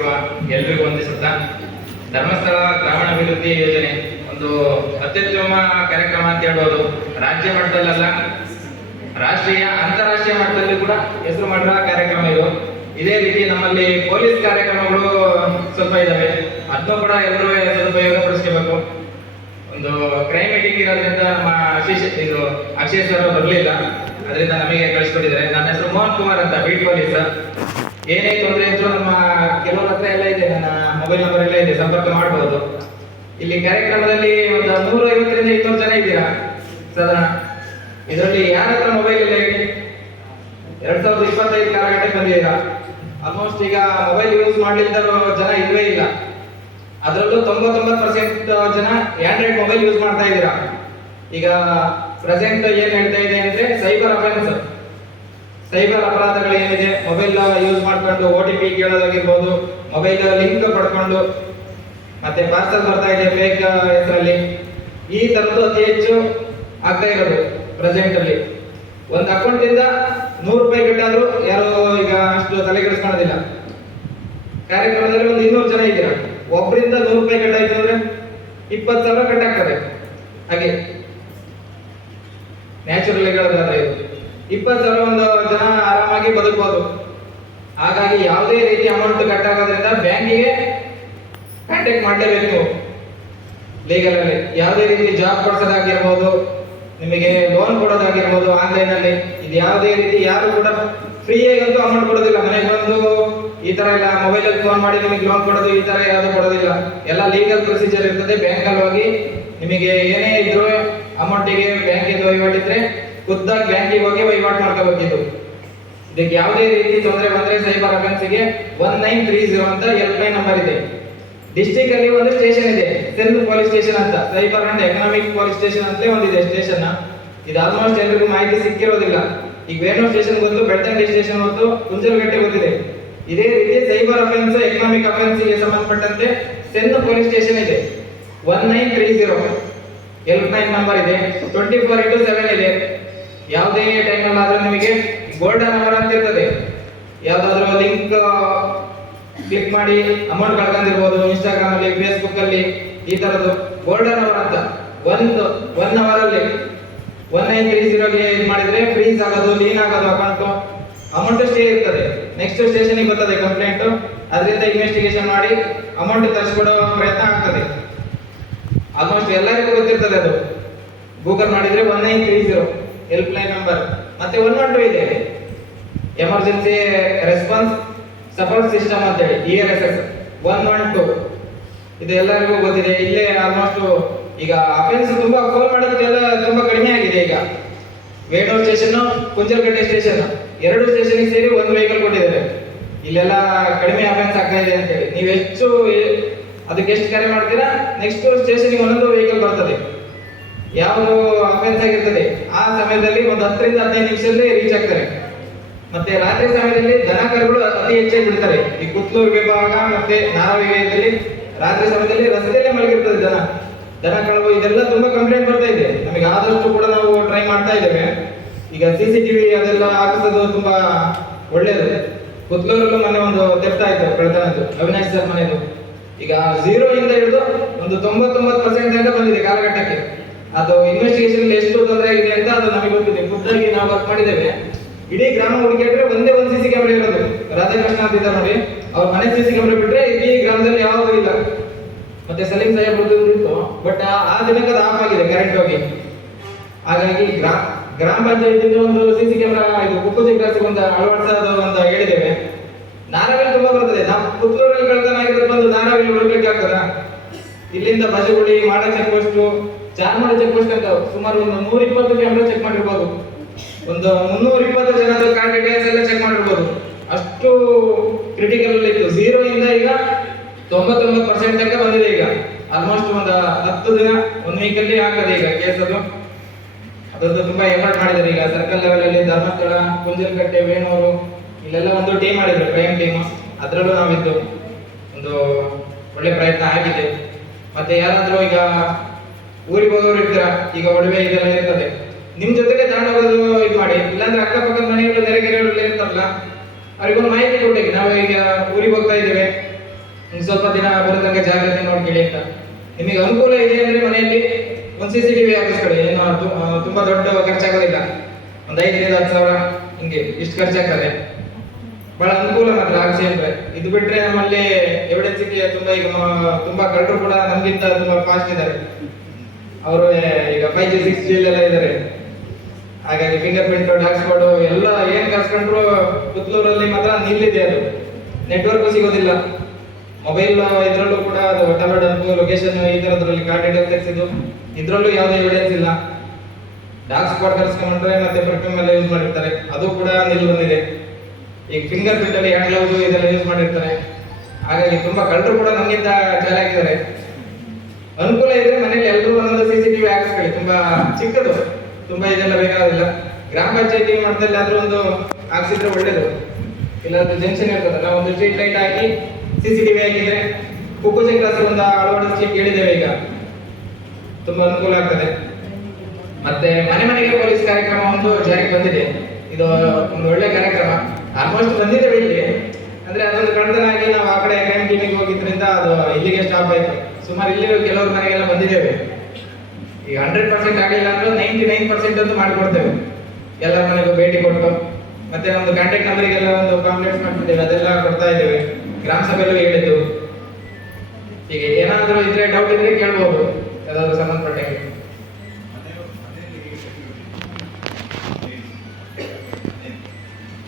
ಆಗಮಿಸಿರುವ ಎಲ್ರಿಗೂ ವಂದಿಸುತ್ತಾ, ಧರ್ಮಸ್ಥಳ ಗ್ರಾಮೀಣಾಭಿವೃದ್ಧಿ ಯೋಜನೆ ಒಂದು ಅತ್ಯುತ್ತಮ ಕಾರ್ಯಕ್ರಮ ಅಂತ ಹೇಳ್ಬೋದು. ರಾಜ್ಯ ಮಟ್ಟದಲ್ಲ, ರಾಷ್ಟ್ರೀಯ ಅಂತಾರಾಷ್ಟ್ರೀಯ ಮಟ್ಟದಲ್ಲಿ ಕೂಡ ಹೆಸರು ಮಾಡಿರುವ ಕಾರ್ಯಕ್ರಮ ಇದು. ಇದೇ ರೀತಿ ನಮ್ಮಲ್ಲಿ ಪೊಲೀಸ್ ಕಾರ್ಯಕ್ರಮಗಳು ಸ್ವಲ್ಪ ಇದಾವೆ, ಅದನ್ನು ಕೂಡ ಎಲ್ಲರೂ ಸದುಪಯೋಗ ಪಡಿಸ್ಕೋಬೇಕು. ಒಂದು ಕ್ರೈಮ್ ಮೀಟಿಂಗ್ ಇರೋದ್ರಿಂದ ನಮ್ಮ ಅಕ್ಷಯ್ ಸರ್ ಬರಲಿಲ್ಲ, ಅದರಿಂದ ನಮಗೆ ಕಳಿಸ್ಕೊಟ್ಟಿದ್ದಾರೆ. ನನ್ನ ಹೆಸರು ಮೋಹನ್ ಕುಮಾರ್ ಅಂತ, ಬೀಟ್ ಪೊಲೀಸ್. ಏನೇ ತೊಂದರೆ ಇದ್ರು ನಮ್ಮ ಕೆಲವರ ಹತ್ರ ಎಲ್ಲ ಇದೆ, ನನ್ನ ಮೊಬೈಲ್ ನಂಬರ್ ಎಲ್ಲ ಇದೆ, ಸಂಪರ್ಕ ಮಾಡಬಹುದು. ಇಲ್ಲಿ ಕಾರ್ಯಕ್ರಮದಲ್ಲಿ ಒಂದು 150ರಿಂದ 200 ಜನ ಇದ್ದೀರಾ ಸಾಧಾರಣ. ಇದರಲ್ಲಿ ಯಾರ ಹತ್ರ ಮೊಬೈಲ್ ಇಲ್ಲ ಹೇಳಿ? 2025 ಕಾಲಘಟ್ಟಕ್ಕೆ ಬಂದಿದ್ದೀರಾ. ಆಲ್ಮೋಸ್ಟ್ ಈಗ ಮೊಬೈಲ್ ಯೂಸ್ ಮಾಡ್ಲಿಲ್ದರೋ ಜನ ಇಲ್ವೇ ಇಲ್ಲ. ಅದರಲ್ಲೂ 99% ಜನ ಆಂಡ್ರಾಯ್ಡ್ ಮೊಬೈಲ್ ಯೂಸ್ ಮಾಡ್ತಾ ಇದ್ದೀರಾ. ಈಗ ಪ್ರೆಸೆಂಟ್ ಏನ್ ಹೇಳ್ತಾ ಇದೆ ಅಂದ್ರೆ ಸೈಬರ್ ಅಫೆನ್ಸ್, ಸೈಬರ್ ಅಪರಾಧಗಳು ಏನಿದೆ, ಮೊಬೈಲ್ ಯೂಸ್ ಮಾಡ್ಕೊಂಡು OTP ಕೇಳೋದಾಗಿರ್ಬೋದು, ಮೊಬೈಲ್ ಲಿಂಕ್ ಪಡ್ಕೊಂಡು ಮತ್ತೆ ಪಾರ್ಸಲ್ ಬರ್ತಾ ಇದೆ ಫೇಕ್ ಹೆಸರಲ್ಲಿ, ಈ ತರದ್ದು ಅತಿ ಹೆಚ್ಚು ಆಗ್ತಾ ಇರೋದು ಪ್ರೆಸೆಂಟ್ ಅಲ್ಲಿ. ಒಂದು ಅಕೌಂಟ್ ಇಂದ 100 ರೂಪಾಯಿ ಕಟ್ಟಾದ್ರೂ ಯಾರು ಈಗ ಅಷ್ಟು ತಲೆಗೆಡಿಸ್ಕೊಳ್ಳೋದಿಲ್ಲ. ಕಾರ್ಯಕ್ರಮದಲ್ಲಿ ಒಂದು 200 ಜನ ಇದ್ದೀರಾ, ಒಬ್ಬರಿಂದ 100 ರೂಪಾಯಿ ಕಟ್ಟಾಯ್ತು ಅಂದ್ರೆ 20,000 ಕಟ್ಟಾಗ್ತದೆ. ಹಾಗೆ ನ್ಯಾಚುರಲ್ ಹೇಳೋದಾದ್ರೆ ಇದು 20,000 ಒಂದು ಜನ ಆರಾಮಾಗಿ ಬದುಕಬಹುದು. ಹಾಗಾಗಿ ಯಾವುದೇ ರೀತಿ ಅಮೌಂಟ್ ಕಟ್ಟಾಗೋದ್ರಿಂದ ಬ್ಯಾಂಕಿಗೆ ಕಾಂಟ್ಯಾಕ್ಟ್ ಮಾಡಲೇಬೇಕು ನೀವು. ಲೀಗಲ್ ಅಲ್ಲಿ ಯಾವುದೇ ರೀತಿ ಜಾಬ್ ಕೊಡ್ಸೋದಾಗಿರ್ಬೋದು, ನಿಮಗೆ ಲೋನ್ ಕೊಡೋದಾಗಿರ್ಬೋದು ಆನ್ಲೈನ್ ಅಲ್ಲಿ, ಇದು ಯಾವುದೇ ರೀತಿ ಯಾರು ಕೂಡ ಫ್ರೀಯಾಗಿ ಅಂತೂ ಅಮೌಂಟ್ ಕೊಡೋದಿಲ್ಲ. ಮನೆಗೆ ಬಂದು ಈ ತರ ಎಲ್ಲ ಮೊಬೈಲ್ ಅಲ್ಲಿ ಫೋನ್ ಮಾಡಿ ನಿಮಗೆ ಲೋನ್ ಕೊಡೋದು ಈ ತರ ಯಾವುದು ಕೊಡೋದಿಲ್ಲ. ಎಲ್ಲ ಲೀಗಲ್ ಪ್ರೊಸೀಜರ್ ಇರ್ತದೆ. ಬ್ಯಾಂಕ್ ಅಲ್ಲಿ ಹೋಗಿ ನಿಮಗೆ ಏನೇ ಇದ್ರು ಅಮೌಂಟಿಗೆ ಬ್ಯಾಂಕಿಗೆ ವಹಿವಾಟಿದ್ರೆ ಖುದ್ದಾಗಿ ಬ್ಯಾಂಕಿಗೆ ಹೋಗಿ ವಹಿವಾಟು ಮಾಡ್ಕೋಬೇಕಿದ್ದು. ಇದಕ್ಕೆ ಯಾವುದೇ ರೀತಿ ತೊಂದರೆ ಬಂದ್ರೆ ಸೈಬರ್ ಅಫೆನ್ಸ್ಗೆ 1930 ಅಂತ ಹೆಲ್ಪ್ಲೈನ್ ನಂಬರ್ ಇದೆ. ಡಿಸ್ಟ್ರಿಕ್ಟ್ ಅಲ್ಲಿ ಒಂದು ಸ್ಟೇಷನ್ ಇದೆ, ಸೆಲ್ ಪೊಲೀಸ್ ಸ್ಟೇಷನ್ ಅಂತ, cyber and economic police station ಅಂತಲೇ ಒಂದಿದೆ ಸ್ಟೇಷನ್. ಇದು ಆಲ್ಮೋಸ್ಟ್ ಎಲ್ಲರಿಗೂ ಮಾಹಿತಿ ಸಿಕ್ಕಿರೋದಿಲ್ಲ. ಈಗ ವೇಣೂರು ಸ್ಟೇಷನ್ ಗೊತ್ತು, ಬೆಳ್ತಂಗಡಿ ಸ್ಟೇಷನ್ ಗೊತ್ತು, ಕುಂಜಲಗಟ್ಟೆ ಗೊತ್ತಿದೆ. ಇದೇ ರೀತಿ ಸೈಬರ್ ಅಫೆನ್ಸ್, ಎಕನಾಮಿಕ್ ಅಫೆನ್ಸ್ ಗೆ ಸಂಬಂಧಪಟ್ಟಂತೆ ಸೆಲ್ ಪೊಲೀಸ್ ಸ್ಟೇಷನ್ ಇದೆ. 1930 ಹೆಲ್ಪ್ಲೈನ್ ನಂಬರ್ ಇದೆ. 24/7 ಇದೆ. ಯಾವುದೇ ಟೈಮ್ ಅಲ್ಲಿ ಆದ್ರೂ ನಿಮಗೆ ಗೋಲ್ಡನ್ ಅವರ್ ಅಂತ ಇರ್ತದೆ. ಯಾವ್ದಾದ್ರು ಲಿಂಕ್ ಕ್ಲಿಕ್ ಮಾಡಿ ಅಮೌಂಟ್ ಕಳ್ಕೊಂಡಿರ್ಬೋದು, ಇನ್ಸ್ಟಾಗ್ರಾಮ್ ಅಲ್ಲಿ, ಫೇಸ್ಬುಕ್ ಅಲ್ಲಿ, ಈ ತರದ್ದು ಗೋಲ್ಡನ್ ಅವರ್ ಅಂತ. ಒನ್ ಅವರ್ ಅಲ್ಲಿ 1930ಗೆ ಇದು ಮಾಡಿದ್ರೆ ಫ್ರೀಸ್ ಆಗೋದು, ಲೀನ್ ಆಗೋದು ಅಕೌಂಟ್, ಅಮೌಂಟ್ ಸ್ಟೇ ಇರ್ತದೆ. ನೆಕ್ಸ್ಟ್ ಸ್ಟೇಷನ್ಗೆ ಬರ್ತದೆ ಕಂಪ್ಲೇಂಟ್, ಅದರಿಂದ ಇನ್ವೆಸ್ಟಿಗೇಷನ್ ಮಾಡಿ ಅಮೌಂಟ್ ತರಿಸ್ಕೊಡೋ ಪ್ರಯತ್ನ ಆಗ್ತದೆ. ಆಲ್ಮೋಸ್ಟ್ ಎಲ್ಲರಿಗೂ ಗೊತ್ತಿರ್ತದೆ ಅದು. ಗೂಗಲ್ ಮಾಡಿದ್ರೆ 1930 ಹೆಲ್ಪ್ ಲೈನ್ ನಂಬರ್. ಮತ್ತೆ 112 ಇದೆ, ಎಮರ್ಜೆನ್ಸಿ ರೆಸ್ಪಾನ್ಸ್ ಸಪೋರ್ಟ್ ಸಿಸ್ಟಮ್ ಅಂತ ಹೇಳಿ, ERSS 112. ಇದು ಎಲ್ಲರಿಗೂ ಗೊತ್ತಿದೆ. ಇಲ್ಲೇ ಆಲ್ಮೋಸ್ಟ್ ಈಗ ಅಫೆನ್ಸ್ ತುಂಬಾ ಫೋನ್ ಮಾಡೋದಕ್ಕೆಲ್ಲ ತುಂಬಾ ಕಡಿಮೆ ಆಗಿದೆ. ಈಗ ವೇಣೂರು ಸ್ಟೇಷನ್, ಕುಂಜಲಗಟ್ಟೆ ಸ್ಟೇಷನ್, 2 ಸ್ಟೇಷನ್ಗೆ ಸೇರಿ ಒಂದು ವೆಹಿಕಲ್ ಕೊಟ್ಟಿದ್ದಾರೆ. ಇಲ್ಲೆಲ್ಲ ಕಡಿಮೆ ಅಫೆನ್ಸ್ ಆಗ್ತಾ ಇದೆ ಅಂತ ಹೇಳಿ ನೀವು ಹೆಚ್ಚು ಅದಕ್ಕೆ ಎಷ್ಟು ಕರೆ ಮಾಡ್ತೀರಾ, ನೆಕ್ಸ್ಟ್ ಸ್ಟೇಷನ್ಗೆ ಒಂದೊಂದು ವೆಹಿಕಲ್ ಬರ್ತದೆ. ಯಾವುದು ಅಫೆನ್ಸ್ ಆಗಿರ್ತದೆ ಆ ಸಮಯದಲ್ಲಿ ಒಂದು 10ರಿಂದ 15 ನಿಮಿಷದಲ್ಲಿ ರೀಚ್ ಆಗ್ತಾರೆ. ಮತ್ತೆ ರಾತ್ರಿ ಸಮಯದಲ್ಲಿ ದನ ಕರುಗಳು ಅತಿ ಹೆಚ್ಚಾಗಿ ಬಿಡ್ತಾರೆ. ಈ ಕುತ್ಲೂರು ವಿಭಾಗ ಮತ್ತೆ ನಾರಾವಿ ವಿಭಾಗದಲ್ಲಿ ರಾತ್ರಿ ಸಮಯದಲ್ಲಿ ರಸ್ತೆಯಲ್ಲೇ ಮಲಗಿರ್ತದೆ ದನ ಕಳುವು. ಇದೆಲ್ಲ ತುಂಬಾ ಕಂಪ್ಲೇಂಟ್ ಬರ್ತಾ ಇದೆ ನಮಗೆ. ಆದಷ್ಟು ಕೂಡ ನಾವು ಟ್ರೈ ಮಾಡ್ತಾ ಇದ್ದೇವೆ. ಈಗ CCTV ಅದೆಲ್ಲ ಹಾಕಿಸೋದು ತುಂಬಾ ಒಳ್ಳೇದು. ಕುತ್ಲೂರಲ್ಲೂ ಮೊನ್ನೆ ಒಂದು ತೆಪ್ತ ಆಯ್ತು, ಕಳ್ತನದ್ದು, ಅವಿನಾಶ್ ಸರ್ ಮನೆದು. ಈಗ 0 ಇಂದ ಹಿಡಿದು ಒಂದು 99% ತನಕ ಬಂದಿದೆ ಕಾಲಘಟ್ಟಕ್ಕೆ. ಅದು ಇನ್ವೆಸ್ಟಿಗೇಷನ್ ಎಷ್ಟು ತೊಂದರೆ ಆಗಿದೆ ಅಂತ ಅದು ನಮಗೆ ಗೊತ್ತಿದೆ. ಖುದ್ದಾಗಿ ನಾವು ವರ್ಕ್ ಮಾಡಿದ್ದೇವೆ. ಇಡೀ ಗ್ರಾಮ ಹುಡುಕಿದ್ರೆ ಒಂದೇ ಒಂದು CC ಕ್ಯಾಮೆರಾ ಇರೋದು. ರಾಧಾಕೃಷ್ಣ ಅಂತ ಇದ್ದಾರೆ ನೋಡಿ, ಅವ್ರ ಮನೆ CC ಕ್ಯಾಮೆರಾ ಬಿಟ್ರೆ ಇಡೀ ಗ್ರಾಮದಲ್ಲಿ ಯಾವುದೂ ಇಲ್ಲ. ಮತ್ತೆ ಸಲೀಂ ಸಾಹೇಬ್ ಇತ್ತು, ಬಟ್ ಆ ದಿನಕ್ಕೆ ಅದು ಆಫ್ ಆಗಿದೆ ಕರೆಂಟ್ ಹೋಗಿ. ಹಾಗಾಗಿ ಗ್ರಾಮ ಪಂಚಾಯತ್ ಒಂದು CC ಕ್ಯಾಮೆರಾ ಇದು ಕುಪ್ಪುಜಿ ಕ್ರಾಸಿಗೆ ಒಂದು ಅಳವಡಿಸೋದು ಅಂತ ಹೇಳಿದ್ದೇವೆ. ನಾರಾವಿಲ್ ತುಂಬಾ ಬರ್ತದೆ. ನಾವು ಪುತ್ತೂರಲ್ಲಿ ಕಳ್ತನ ಆಗಿರೋದು ಬಂದು ನಾರಾವಿಲ್ ಹುಡುಕ್ಲಿಕ್ಕೆ ಆಗ್ತದ? ಇಲ್ಲಿಂದ ಬಸಗುಳಿ, ಮಾಡ check post, Charmadi check post ಅಂತ ಸುಮಾರು ಒಂದು 120 ಕ್ಯಾಮೆರಾ ಚೆಕ್ ಮಾಡಿರ್ಬೋದು. ಒಂದು 320 ಜನದ ಕಾರ್ಡ್ ಡೀಟೇಲ್ಸ್ ಎಲ್ಲ ಚೆಕ್ ಮಾಡಿರ್ಬೋದು. ಅಷ್ಟು ಕ್ರಿಟಿಕಲ್ ಇತ್ತು. 0 ಇಂದ ಈಗ 99% ತನಕ ಬಂದಿದೆ. ಈಗ ಆಲ್ಮೋಸ್ಟ್ ಒಂದು 10 ದಿನ, 1 ವೀಕಲ್ಲಿ ಆಗ್ತದೆ ಈಗ ಕೇಸ್. ಅದೊಂದು ತುಂಬಾ ಎಫರ್ಟ್ ಮಾಡಿದ್ದಾರೆ. ಈಗ ಸರ್ಕಲ್ ಲೆವೆಲ್ ಅಲ್ಲಿ ಧರ್ಮಸ್ಥಳ, ಕುಂಜಲಗಟ್ಟೆ, ವೇಣೂರು ಇಲ್ಲೆಲ್ಲ ಒಂದು ಟೀಮ್ ಮಾಡಿದ್ರು, ಕ್ರೈಮ್ ಟೀಮ್. ಅದರಲ್ಲೂ ನಾವಿದ್ದು ಒಂದು ಒಳ್ಳೆ ಪ್ರಯತ್ನ ಆಗಿದೆ. ಮತ್ತೆ ಯಾರಾದ್ರೂ ಈಗ ಊರಿಗೆ ಹೋಗೋರು ಇರ್ತೀರಾ, ಈಗ ಒಡವೆ ಇದೆಲ್ಲ ಇರ್ತದೆ, ನಿಮ್ ಜೊತೆಗೆ ತಗೊಂಡೋಗೋದು ಇದು ಮಾಡಿ. ಇಲ್ಲಾಂದ್ರೆ ಅಕ್ಕಪಕ್ಕದ ಮನೆಗಳು, ನೆರೆಗೆರೆಯವರೆಲ್ಲ ಇರ್ತಾರಲ್ಲ, ಅವ್ರಿಗೊಂದು ಮಾಹಿತಿ ಕೊಟ್ಟಿಗೆ ನಾವು ಈಗ ಊರಿಗೆ ಹೋಗ್ತಾ ಇದ್ದೇವೆ, ಒಂದು ಸ್ವಲ್ಪ ದಿನ ಬರೋ ತನಕ ಜಾಗ್ರತೆ ನೋಡ್ಕೊಳ್ಳಿ ಅಂತ. ನಿಮಗೆ ಅನುಕೂಲ ಇದೆ ಅಂದ್ರೆ ಮನೆಯಲ್ಲಿ ಒಂದು CCTV ಹಾಕಿಸ್ಕೊಳ್ಳಿ. ಏನು ತುಂಬಾ ದೊಡ್ಡ ಖರ್ಚಾಗೋದಿಲ್ಲ. ಒಂದು 5,000 10,000 ಹಿಂಗೆ ಇಷ್ಟು ಖರ್ಚಾಗ್ತದೆ. ಬಹಳ ಅನುಕೂಲ ಮಾತ್ರ ಹಾಕ್ಸಿ ಅಂದ್ರೆ. ಇದು ಬಿಟ್ರೆ ನಮ್ಮಲ್ಲಿ ಎವಿಡೆನ್ಸ್ಗೆ ತುಂಬಾ ಈಗ ತುಂಬಾ ಕಳ್ಳರು ಕೂಡ ನಮ್ಗಿಂತ ತುಂಬಾ ಫಾಸ್ಟ್ ಇದ್ದಾರೆ. ಅವರು ಈಗ 5G 6G ಎಲ್ಲ ಇದ್ದಾರೆ. ಹಾಗಾಗಿ ಫಿಂಗರ್ ಪ್ರಿಂಟ್ ಹಾಕ್ಸ್ಕೊಂಡು ಎಲ್ಲ ಏನ್ ಕರ್ಸ್ಕೊಂಡ್ರು ಪುತ್ತೂರಲ್ಲಿ ಮಾತ್ರ ನಿಲ್ಲಿದೆ. ಅದು ನೆಟ್ವರ್ಕ್ ಸಿಗೋದಿಲ್ಲ. ಮೊಬೈಲ್ ಇದ್ರಲ್ಲೂ ಕೂಡ ಅದು ಟವರ್ ಡಂಪು ಲೊಕೇಶನ್ ಈ ತರದ್ರಲ್ಲಿ ಕಾರ್ಡ್ ಡೀಟೇಲ್ಸ್ ತೆಗೆಸಿದ್ದು ಇದ್ರಲ್ಲೂ ಯಾವುದೇ ಎವಿಡೆನ್ಸ್ ಇಲ್ಲ. ಡಾರ್ಕ್ ಸ್ಪಾಟ್ ಕರ್ಸ್ಕೊಂಡ್ರೆ ಮತ್ತೆ ಪರ್ಫ್ಯೂಮ್ ಎಲ್ಲ ಯೂಸ್ ಮಾಡಿರ್ತಾರೆ, ಅದು ಕೂಡ ನಿಲ್ ಬಂದಿದೆ. ಈಗ ಫಿಂಗರ್ ಪ್ರಿಂಟ್ ಅಲ್ಲಿ ಹ್ಯಾಂಡ್ ಗ್ಲೌಸ್ ಇದೆಲ್ಲ ಯೂಸ್ ಮಾಡಿರ್ತಾರೆ. ಹಾಗಾಗಿ ತುಂಬಾ ಕಳ್ಳರು ಕೂಡ ನಮ್ಗಿಂತ ಚಾಲಾಕಿದ್ದಾರೆ. ಅನುಕೂಲ ಇದ್ರೆ ಮನೇಲಿ ಎಲ್ಲರೂ ಒಂದೊಂದು CCTV ಹಾಕಿಸ್ಕೊಳ್ಳಿ. ತುಂಬಾ ಚಿಕ್ಕದು, ತುಂಬಾ ಇದೆಲ್ಲ ಬೇಕಾಗಿಲ್ಲ. ಗ್ರಾಮ ಪಂಚಾಯತಿ ಮಟ್ಟದಲ್ಲಿ ಆದ್ರೂ ಒಂದು ಹಾಕ್ಸಿದ್ರೆ ಒಳ್ಳೇದು. ಇಲ್ಲಾಂದ್ರೆ ಜಂಕ್ಷನ್ ಇರ್ತದಲ್ಲ, ಒಂದು ಸ್ಟ್ರೀಟ್ ಲೈಟ್ ಹಾಕಿ CCTV ಹಾಕಿದ್ರೆ ಕುಕ್ಕುಜಿ ಕ್ಲಾಸ್ ಒಂದು ಅಳವಡಿಸ್ಲಿಕ್ಕೆ ಹೇಳಿದ್ದೇವೆ. ಈಗ ತುಂಬಾ ಅನುಕೂಲ ಆಗ್ತದೆ. ಮತ್ತೆ ಮನೆ ಮನೆಗೆ ಪೊಲೀಸ್ ಕಾರ್ಯಕ್ರಮ ಒಂದು ಜಾರಿಗೆ ಬಂದಿದೆ. ಇದು ಒಂದು ಒಳ್ಳೆ ಕಾರ್ಯಕ್ರಮ. ಆಲ್ಮೋಸ್ಟ್ ಬಂದಿದ್ದೇವೆ ಇಲ್ಲಿ. ಅಂದ್ರೆ ಅದೊಂದು ಕಳ್ತನ ಆಗಿ ನಾವು ಆ ಕಡೆ ಕ್ರೈಮ್ ಟೀಮಿಗೆ ಹೋಗಿದ್ರಿಂದ ಅದು ಇಲ್ಲಿಗೆ ಸ್ಟಾಪ್ ಆಯ್ತು. ಸುಮಾರು ಇಲ್ಲಿ ಕೆಲವ್ರ ಮನೆಗೆಲ್ಲ ಬಂದಿದ್ದೇವೆ. ಈಗ 100% ಆಗಿಲ್ಲ ಅಂದ್ರೆ 99% ಅಂತೂ ಮಾಡಿಕೊಡ್ತೇವೆ. ಎಲ್ಲರ ಮನೆಗೂ ಭೇಟಿ ಕೊಟ್ಟು ಮತ್ತೆ ನಮ್ದು ಕಾಂಟ್ಯಾಕ್ಟ್ ನಂಬರಿಗೆಲ್ಲ ಒಂದು ಕಾಂಪ್ಲೇಂಟ್ಸ್ ಮಾಡ್ತಿದ್ದೇವೆ, ಅದೆಲ್ಲ ಕೊಡ್ತಾ ಇದ್ದೇವೆ. ಗ್ರಾಮ ಸಭೆಯಲ್ಲೂ ಹೇಳಿದ್ದು. ಈಗ ಏನಾದರೂ ಇದ್ರೆ ಡೌಟ್ ಇದ್ರೆ ಕೇಳ್ಬೋದು, ಯಾವ್ದಾದ್ರು ಸಂಬಂಧಪಟ್ಟಂಗೆ.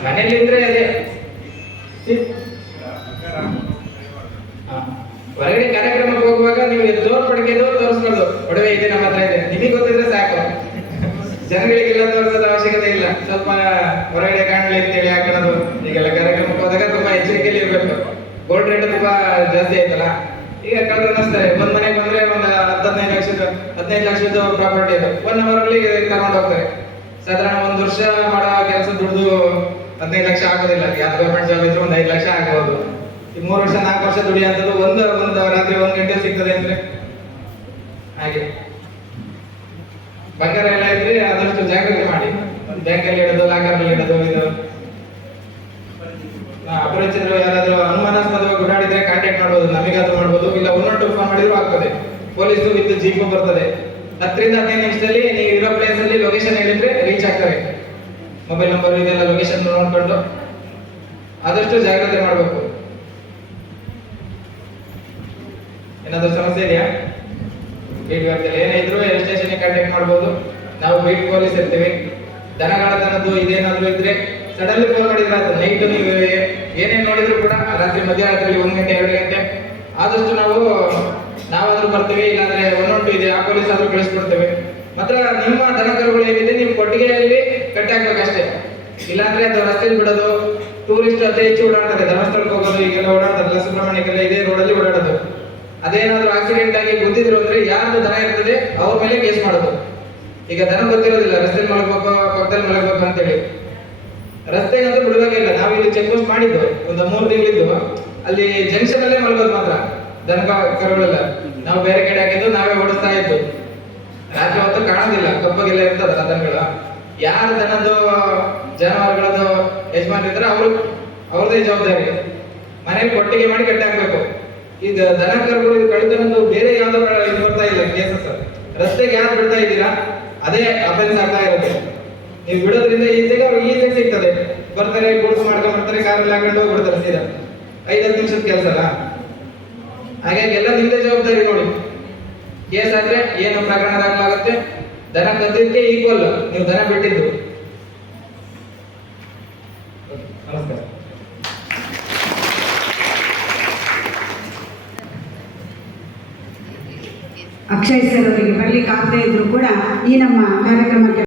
ಮನೇಲಿ ಇದ್ರೆ ಅದೇ ಹೊರಗಡೆ ಕಾರ್ಯಕ್ರಮಕ್ಕೆ ಹೋಗುವಾಗ ನೀವು ಜೋರ್ ಪಡಿಕೆದು ತೋರಿಸ್ಬಾರ್ದು. ಒಡವೆ ಇದೆ ನಮ್ಮ ಹತ್ರ ಇದೆ, ನಿಮಗೆ ಗೊತ್ತಿದ್ರೆ ಸಾಕು. ಜನಗಳಿಗೆಲ್ಲ ತೋರಿಸೋದ ಅವಶ್ಯಕತೆ ಇಲ್ಲ. ಸ್ವಲ್ಪ ಹೊರಗಡೆ ಕಾಣಲಿ ಅಂತೇಳಿ ಹಾಕೋದು. ಈಗೆಲ್ಲ ಕಾರ್ಯಕ್ರಮಕ್ಕೆ ಹೋದಾಗ ತುಂಬಾ ಎಚ್ಚರಿಕೆಯಲ್ಲಿ ಇರ್ಬೇಕು. ಗೋಲ್ಡ್ ರೇಟ್ ತುಂಬಾ ಜಾಸ್ತಿ ಆಯ್ತಲ್ಲ. ಈಗ ಕಳ್ಳರು ಅನ್ನಿಸ್ತಾರೆ. ಒಂದ್ ಮನೆಗೆ ಬಂದ್ರೆ ಒಂದು 15 ಲಕ್ಷದ ಪ್ರಾಪರ್ಟಿ ಅದು 1 hour ಅಲ್ಲಿ ತಗೊಂಡು ಹೋಗ್ತಾರೆ. ಸಾಧಾರಣ 1 ವರ್ಷ ಮಾಡೋ ಕೆಲಸ ದುಡ್ದು 15 ಲಕ್ಷ ಆಗೋದಿಲ್ಲ. ಯಾವ್ದು ಗೌರ್ಮೆಂಟ್ ಜಾಬ್ ಇದ್ರೆ ಒಂದು 5 ಲಕ್ಷ ಆಗ್ಬೋದು. ಈ 3 ವರ್ಷ 4 ವರ್ಷ ದುಡಿಯೋಂಥದ್ದು ಒಂದು ರಾತ್ರಿ 1 ಗಂಟೆ ಸಿಗ್ತದೆ ಅಂದ್ರೆ ಹಾಗೆ. ಬಂಗಾರ ಎಲ್ಲ ಇದ್ರೆ ಆದಷ್ಟು ಜಾಗ್ರತೆ ಮಾಡಿ. ಬ್ಯಾಂಕಲ್ಲಿ ಇಡೋದು, ಲಾಕರಲ್ಲಿ ಇಡೋದು. ಇದು ಅಪರಿಚಿತರು ಯಾರಾದ್ರೂ ಅನುಮಾನಾಸ್ಪದವಾಗಿ ಓಡಾಡಿದ್ರೆ ಕಾಂಟ್ಯಾಕ್ಟ್ ಮಾಡ್ಬೋದು, ನಮಗಾದ್ರೂ ಮಾಡ್ಬೋದು, ಇಲ್ಲ 112 ಫೋನ್ ಮಾಡಿದ್ರು ಆಗ್ತದೆ. ಪೊಲೀಸು ವಿತ್ ಜೀಪು ಬರ್ತದೆ. 10 ರಿಂದ 15 ನಿಮಿಷದಲ್ಲಿ ನೀವು ಇರೋ ಪ್ಲೇಸ್ ಅಲ್ಲಿ ಲೊಕೇಶನ್ ಹೇಳಿದ್ರೆ ರೀಚ್ ಆಗ್ತಾರೆ. ಮೊಬೈಲ್ ನಂಬರ್ ಇದೆಲ್ಲ ಲೊಕೇಶನ್ ನೋಡ್ಕೊಂಡು ಆದಷ್ಟು ಜಾಗ್ರತೆ ಮಾಡಬೇಕು. ಏನಾದ್ರೂ ಸಮಸ್ಯೆ ಇದೆಯಾ? ಬೀಟ್ ವ್ಯಾಪ್ತಿಯಲ್ಲಿ ಏನೇ ಇದ್ರು ಸ್ಟೇಷನ್ಗೆ ಕಾಂಟ್ಯಾಕ್ಟ್ ಮಾಡ್ಬೋದು. ನಾವು ಬೀಟ್ ಪೊಲೀಸ್ ಇರ್ತೀವಿ. ದನಗಾಳತನದ್ದು ಇದೇನಾದ್ರೂ ಇದ್ರೆ ಸಡನ್ಲಿ ಫೋನ್ ಮಾಡಿದ್ರೆ ಆಯ್ತು. ನೈಟ್ ನೀವು ಏನೇನು ನೋಡಿದ್ರು ಕೂಡ ರಾತ್ರಿ ಮಧ್ಯರಾತ್ರಿ 1 ಗಂಟೆ 2 ಗಂಟೆ ಆದಷ್ಟು ನಾವಾದ್ರೂ ಬರ್ತೀವಿ. ಇಲ್ಲಾಂದ್ರೆ 112 ಇದೆ, ಆ ಪೊಲೀಸ್ ಆದ್ರೂ ಕಳಿಸ್ಕೊಡ್ತೇವೆ. ಮಾತ್ರ ನಿಮ್ಮ ದನಕರುಗಳು ಏನಿದೆ ನೀವು ಕೊಟ್ಟಿಗೆಯಲ್ಲಿ ಕಟ್ಟಿ ಹಾಕ್ಬೇಕಷ್ಟೇ. ಇಲ್ಲಾಂದ್ರೆ ಅದು ರಸ್ತೆಯಲ್ಲಿ ಬಿಡೋದು. ಟೂರಿಸ್ಟ್ ಅತಿ ಹೆಚ್ಚು ಓಡಾಡ್ತಾರೆ, ಧರ್ಮಸ್ಥಳಕ್ಕೆ ಹೋಗೋದು, ಈಗೆಲ್ಲ ಓಡಾಡ್ತಾರಲ್ಲ, ಸುಬ್ರಹ್ಮಣ್ಯಕ್ಕೆಲ್ಲ ಇದೇ ರೋಡಲ್ಲಿ ಓಡಾಡೋದು. ಅದೇನಾದ್ರೂ ಆಕ್ಸಿಡೆಂಟ್ ಆಗಿ ಗೊತ್ತಿದ್ರು ಅಂದ್ರೆ ಯಾರ್ದು ದನ ಇರ್ತದೆ ಅವ್ರ ಮೇಲೆ ಕೇಸ್ ಮಾಡೋದು. ಈಗ ದನ ಗೊತ್ತಿರೋದಿಲ್ಲ, ರಸ್ತೆಯಲ್ಲಿ ಮಲಗಬೇಕು, ಪಕ್ಕದಲ್ಲಿ ಮಲಗಬೇಕು ಅಂತೇಳಿ. ರಸ್ತೆಗಂತೂ ಬಿಡುವಾಗಿಲ್ಲ. ನಾವು ಇಲ್ಲಿ ಚೆಕ್ ಪೋಸ್ಟ್ ಮಾಡಿದ್ದು ಒಂದು 3 ತಿಂಗಳಿದ್ದು. ಅಲ್ಲಿ ಜಂಕ್ಷನ್ ಅಲ್ಲೇ ಮಲಗೋದು ಮಾತ್ರ ದನ ಕರುಗಳೆಲ್ಲ. ನಾವು ಬೇರೆ ಕಡೆ ಹಾಕಿದ್ದು ನಾವೇ ಓಡಿಸ್ತಾ ಇದ್ದು. ರಾತ್ರಿ ಹೊತ್ತು ಕಾಣೋದಿಲ್ಲ, ಕಪ್ಪಗೆಲ್ಲ ಇರ್ತದ ದನಗಳು. ಯಾರ ದನದ್ದು ಜಾನುವಾರುಗಳದ್ದು ಯಜಮಾನ್ ಇದ್ರೆ ಅವ್ರದೇ ಜವಾಬ್ದಾರಿ. ಮನೇಲಿ ಕೊಟ್ಟಿಗೆ ಮಾಡಿ ಕಟ್ಟಿ ಹಾಕ್ಬೇಕು. ಈಗ ದನ ಕರುಗಳು ಇದು ಕಳ್ತನದ್ದು ಬೇರೆ ಯಾವ್ದೋ ಇದು ಬರ್ತಾ ಇಲ್ಲ ಕೇಸಸ್. ರಸ್ತೆಗೆ ಯಾರು ಬಿಡ್ತಾ ಇದ್ದೀರಾ ಅದೇ ಅಫೆನ್ಸ್ ಆಗ್ತಾ ಇರುತ್ತೆ. ನೀವು ಬಿಡೋದ್ರಿಂದ ಈಸಿಯಾಗಿ ಅವ್ರಿಗೆ ಈಸಿಯಾಗಿ ಸಿಗ್ತದೆ. ಬರ್ತಾರೆ, ಗುಡ್ಸು ಮಾಡ್ಕೊಂಡ್ ಬರ್ತಾರೆ, ಕಾರಲ್ಲಿ ಹಾಕೊಂಡು ಹೋಗ್ಬಿಡ್ತಾರೆ ಸೀದಾ. 5-10 ನಿಮಿಷದ ಕೆಲಸ ಅಲ್ಲ. ಹಾಗಾಗಿ ಎಲ್ಲ ನಿಮ್ದೇ ಜವಾಬ್ದಾರಿ ನೋಡಿ. ಕೇಸ್ ಆದ್ರೆ ಏನು ಪ್ರಕರಣ ದಾಖಲಾಗುತ್ತೆ. ದನ ಕದ್ದಿದ್ದಕ್ಕೆ ಈಕ್ವಲ್ ನೀವು ದನ ಬಿಟ್ಟಿದ್ದು. ನಮಸ್ಕಾರ. ಅಕ್ಷಯ್ ಸರ್ ಅವರಿಗೆ ಬರ್ಲಿಕ್ಕೆ ಆಗದೇ ಇದ್ರು ಕೂಡ ಈ ನಮ್ಮ ಕಾರ್ಯಕ್ರಮಕ್ಕೆ